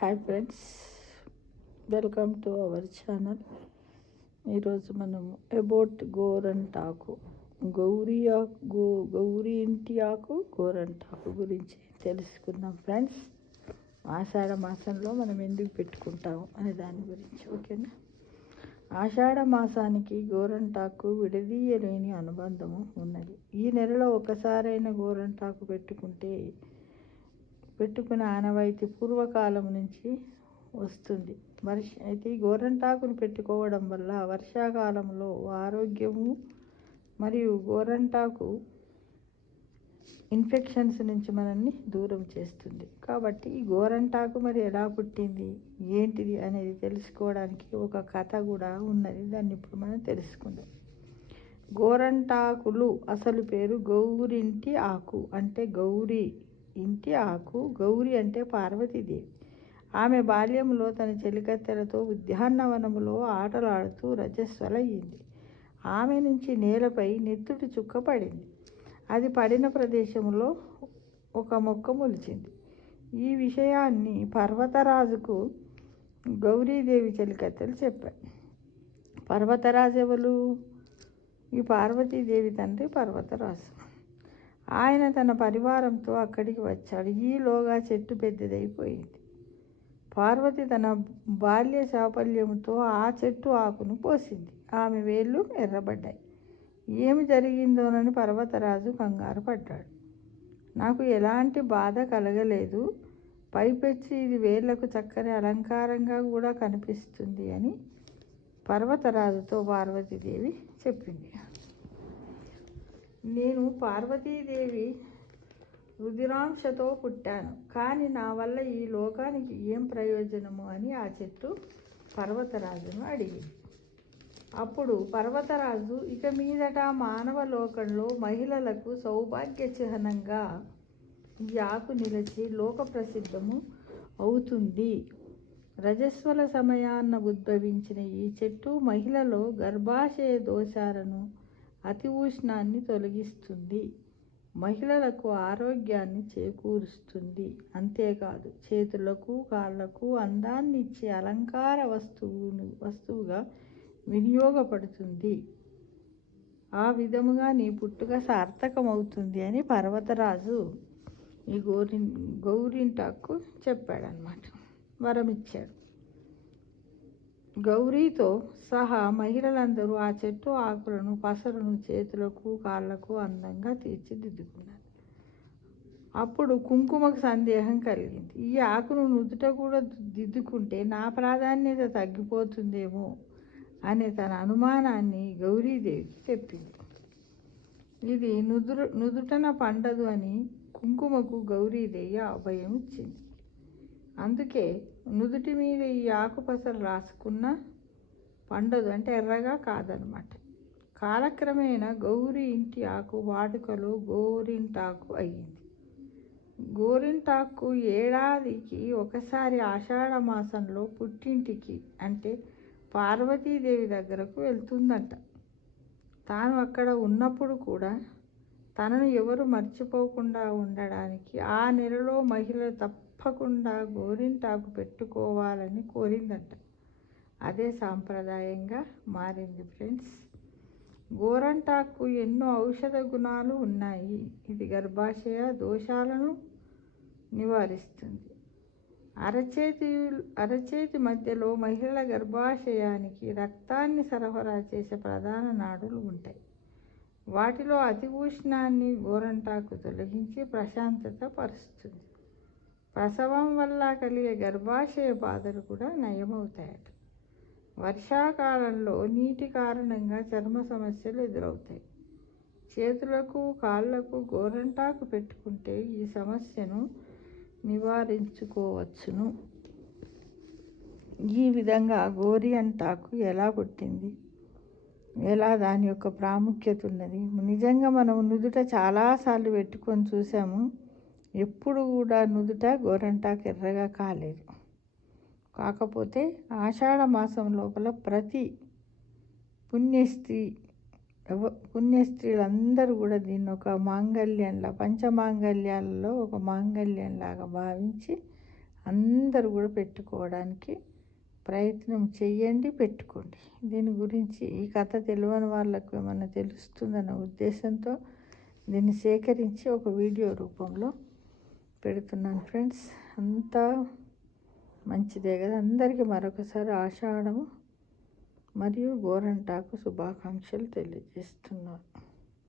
Hi friends, welcome to our channel. ఈరోజు మనము about గోరంటాకు, Gauri ఇంటి ఆకు గోరంటాకు గురించి తెలుసుకుందాం ఫ్రెండ్స్. ఆషాఢ మాసంలో మనం ఎందుకు పెట్టుకుంటాము అనే దాని గురించి, ఓకేనా. ఆషాఢ మాసానికి గోరంటాకు విడదీయలేని అనుబంధము ఉన్నది. ఈ నెలలో ఒకసారైన గోరంటాకు పెట్టుకునే ఆనవాయితీ పూర్వకాలం నుంచి వస్తుంది. అయితే ఈ గోరంటాకును పెట్టుకోవడం వల్ల వర్షాకాలంలో ఆరోగ్యము మరియు గోరంటాకు ఇన్ఫెక్షన్స్ నుంచి మనల్ని దూరం చేస్తుంది. కాబట్టి ఈ గోరంటాకు మరి ఎలా పుట్టింది, ఏంటిది అనేది తెలుసుకోవడానికి ఒక కథ కూడా ఉన్నది. దాన్ని ఇప్పుడు మనం తెలుసుకుందాం. గోరంటాకులు అసలు పేరు గౌరింటి ఆకు, అంటే గౌరీ ఇంటి ఆకు. గౌరి అంటే పార్వతీదేవి. ఆమె బాల్యంలో తన చెలికత్తెలతో ఉద్యానవనములో ఆటలాడుతూ రజస్వలయ్యింది. ఆమె నుంచి నేలపై నెత్తుటి చుక్క పడింది. అది పడిన ప్రదేశంలో ఒక మొక్క మొలిచింది. ఈ విషయాన్ని పర్వతరాజుకు గౌరీదేవి చెలికత్తెలు చెప్పారు. పర్వతరాజు ఎవరు? ఈ పార్వతీదేవి తండ్రి పర్వతరాజు. ఆయన తన పరివారంతో అక్కడికి వచ్చాడు. ఈలోగా చెట్టు పెద్దదైపోయింది. పార్వతి తన బాల్య చాపల్యంతో ఆ చెట్టు ఆకును కోసింది. ఆమె వేళ్ళు ఎర్రబడ్డాయి. ఏమి జరిగిందోనని పర్వతరాజు కంగారు పడ్డాడు. నాకు ఎలాంటి బాధ కలగలేదు, పైపెచ్చి ఇది వేళ్లకు చక్కని అలంకారంగా కూడా కనిపిస్తుంది అని పర్వతరాజుతో పార్వతీదేవి చెప్పింది. నేను పార్వతీదేవి రుధిరాంశతో పుట్టాను, కానీ నా వల్ల ఈ లోకానికి ఏం ప్రయోజనము అని ఆ చెట్టు పర్వతరాజును అడిగింది. అప్పుడు పర్వతరాజు, ఇక మీదట మానవ లోకంలో మహిళలకు సౌభాగ్య చిహ్నంగా ఈ ఆకు నిలిచి లోక ప్రసిద్ధము అవుతుంది. రజస్వల సమయాన్న ఉద్భవించిన ఈ చెట్టు మహిళలో గర్భాశయ దోషాలను, అతి ఉష్ణాన్ని తొలగిస్తుంది, మహిళలకు ఆరోగ్యాన్ని చేకూరుస్తుంది. అంతేకాదు చేతులకు కాళ్లకు అందాన్ని ఇచ్చే అలంకార వస్తువుగా వినియోగపడుతుంది. ఆ విధముగా నీ పుట్టుక సార్థకమవుతుంది అని పర్వతరాజు ఈ గౌరింటాకు చెప్పాడనమాట, వరమిచ్చాడు. గౌరీతో సహా మహిళలందరూ ఆ చెట్టు ఆకులను, పసరును చేతులకు కాళ్లకు అందంగా తీర్చిదిద్దుకున్నారు. అప్పుడు కుంకుమకు సందేహం కలిగింది. ఈ ఆకును నుదుట కూడా దిద్దుకుంటే నా ప్రాధాన్యత తగ్గిపోతుందేమో అనే తన అనుమానాన్ని గౌరీదేవికి చెప్పింది. ఇది నుదుటన పండదు అని కుంకుమకు గౌరీదేవి అభయం ఇచ్చింది. అందుకే నుదుటి మీద ఈ ఆకుపసరు రాసుకున్న పండదు, అంటే ఎర్రగా కాదనమాట. కాలక్రమేణా గౌరీ ఇంటి ఆకు వాడుకలో గోరింటాకు అయ్యింది. గోరింటాకు ఏడాదికి ఒకసారి ఆషాఢ మాసంలో పుట్టింటికి, అంటే పార్వతీదేవి దగ్గరకు వెళ్తుందంట. తాను అక్కడ ఉన్నప్పుడు కూడా తనను ఎవరు మర్చిపోకుండా ఉండడానికి ఆ నెలలో మహిళలు తప్పకుండా గోరింటాకు పెట్టుకోవాలని కోరిందంట. అదే సాంప్రదాయంగా మారింది ఫ్రెండ్స్. గోరంటాకు ఎన్నో ఔషధ గుణాలు ఉన్నాయి. ఇది గర్భాశయ దోషాలను నివారిస్తుంది. అరచేతి మధ్యలో మహిళల గర్భాశయానికి రక్తాన్ని సరఫరా చేసే ప్రధాన నాడులు ఉంటాయి. వాటిలో అతి ఉష్ణాన్ని గోరంటాకు తొలగించి ప్రశాంతత పరుస్తుంది. ప్రసవం వల్ల కలిగే గర్భాశయ బాధలు కూడా నయమవుతాయట. వర్షాకాలంలో నీటి కారణంగా చర్మ సమస్యలు ఎదురవుతాయి. చేతులకు కాళ్లకు గోరంటాకు పెట్టుకుంటే ఈ సమస్యను నివారించుకోవచ్చును. ఈ విధంగా గోరింటాకు ఎలా పుట్టింది, ఎలా దాని యొక్క ప్రాముఖ్యత ఉన్నది. నిజంగా మనం నుదుట చాలాసార్లు పెట్టుకొని చూసాము. ఎప్పుడు కూడా నుదుట గోరంటాకు ఎర్రగా కాలేదు. కాకపోతే ఆషాఢ మాసం లోపల ప్రతి పుణ్యస్త్రీలందరూ కూడా దీన్ని ఒక మాంగళ్యంలా, పంచమాంగళ్యాలలో ఒక మాంగళ్యంలాగా భావించి అందరూ కూడా పెట్టుకోవడానికి ప్రయత్నం చెయ్యండి, పెట్టుకోండి. దీని గురించి ఈ కథ తెలియని వాళ్ళకు ఏమన్నా తెలుస్తుందన్న ఉద్దేశంతో దీన్ని సేకరించి ఒక వీడియో రూపంలో పెడుతున్నాను ఫ్రెండ్స్. అంతా మంచిదే కదా. అందరికీ మరొకసారి ఆషాఢము మరియు గోరంటాకు శుభాకాంక్షలు తెలియజేస్తున్నాను.